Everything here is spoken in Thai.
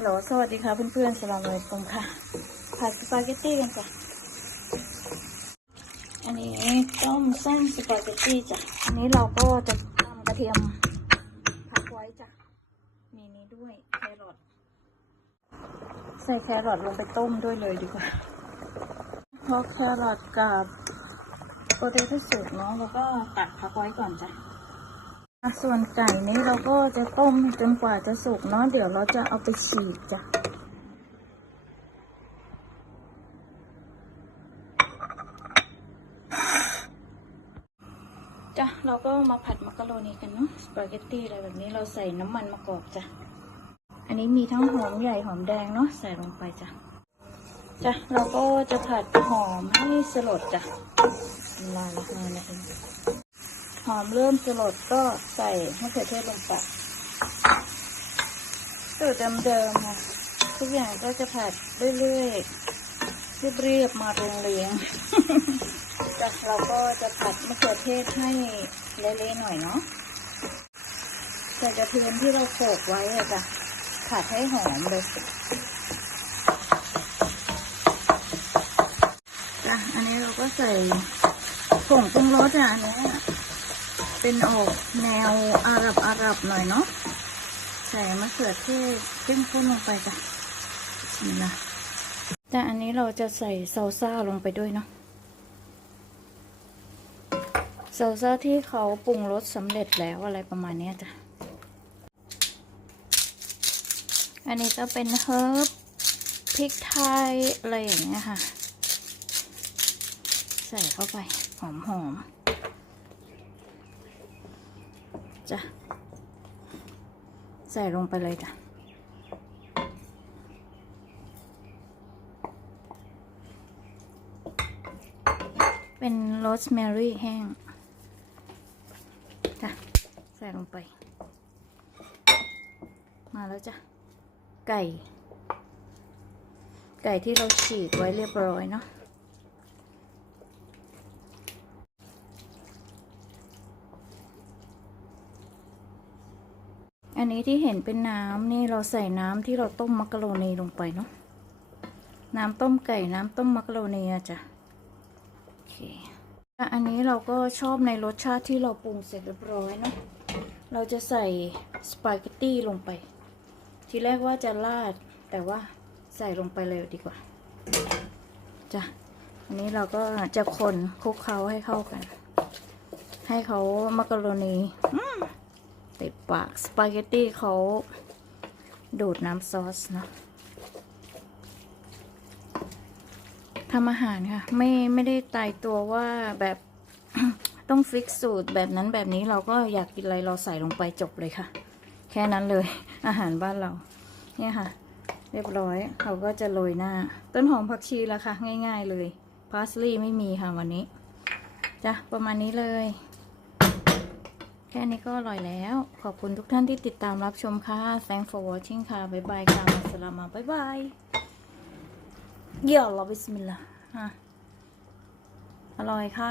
ฮัลโหล สวัสดีค่ะเพื่อนๆสลามเลยผมค่ะ ผัดสปาเกตตี้กันจ้ะ อันนี้ต้มเส้นสปาเกตตี้จ้ะ อันนี้เราก็จะทำกระเทียมพักไว้จ้ะ มีนี้ด้วยแครอท ใส่แครอทลงไปต้มด้วยเลยดีกว่า เพราะแครอทกับโปเตโต้สุกเนาะแล้วก็ตัดพักไว้ก่อนจ้ะ ส่วนไก่นี้เราก็จะต้มจนกว่าจะสุกเนาะเดี๋ยวเราจะเอาไปฉีกจ้ะจ้ะเราก็มาผัดมักกะโรนีกันเนาะสปาเกตตี้อะไรแบบนี้เราใส่น้ำมันมะกอกจ้ะอันนี้มีทั้งหอมใหญ่หอมแดงเนาะใส่ลงไปจ้ะจ้ะเราก็จะผัดหอมให้สลดจ้ะลาละลายละเอง อมเริ่มสลดก็ใส่มะเขือเทศลงไปสูตรเดิมๆค่ะ ทุกอย่างก็จะผัดเรื่อยๆเรียบๆมาเรียงๆจากเราก็จะผัดมะเขือเทศให้เละๆหน่อยเนาะใส่กระเทียมที่เราโขกไว้อะจ้ะผัดให้หอมเลยจ้ะอันนี้เราก็ใส่ผงปรุงรสอะอันเนี้ย เป็นออกแนวอาหรับอาหรับหน่อยเนาะใส่มะเขือเทศเข้มข้นลงไปจ้ะนี่นะแต่อันนี้เราจะใส่ซาลซ่าลงไปด้วยเนาะซาลซ่าที่เขาปรุงรสสำเร็จแล้วอะไรประมาณนี้จ้ะอันนี้ก็เป็นเฮิร์บพริกไทยอะไรอย่างเงี้ยค่ะ ใส่เข้าไปหอมๆ จ้ะ ใส่ลงไปเลยจ้ะ เป็นโรสแมรี่แห้ง จ้ะ ใส่ลงไป มาแล้วจ้ะ ไก่ ไก่ที่เราฉีกไว้เรียบร้อยเนาะ อันนี้ที่เห็นเป็นน้ำนี่เราใส่น้ำที่เราต้มมักกะโรนีลงไปเนาะน้ำต้มไก่น้ำต้มมักกะโรนีอะจ้ะโอเคอันนี้เราก็ชอบในรสชาติที่เราปรุงเสร็จเรียบร้อยเนาะเราจะใส่สปาเกตตี้ลงไป ทีแรกว่าจะราดแต่ว่าใส่ลงไปเลยดีกว่าจ้ะอันนี้เราก็จะคนคลุกเคล้าให้เข้ากัน ให้เขามักกะโรนีอื ติดปาก สปาเกตตี้เขาดูดน้ำซอสนะทำอาหารค่ะ ไม่ไม่ได้ตายตัวว่าแบบต้องฟิกสูตรแบบนั้นแบบนี้เราก็อยากกินอะไรเราใส่ลงไปจบเลยค่ะ แค่นั้นเลย อาหารบ้านเรา เนี่ยค่ะ เรียบร้อยเราก็จะโรยหน้า ต้นหอมผักชีละค่ะ ง่าย ๆ เลยพาสลีย์ไม่มีค่ะวันนี้จ้ะประมาณนี้เลย แค่นี้ก็อร่อยแล้ว ขอบคุณทุกท่านที่ติดตามรับชมค่ะ thanks for watching ค่ะ บ๊ายบายค่ะมัสลามาบ๊ายบายเยี่ยมลอบิสมิลลาฮ์อะอร่อยค่ะ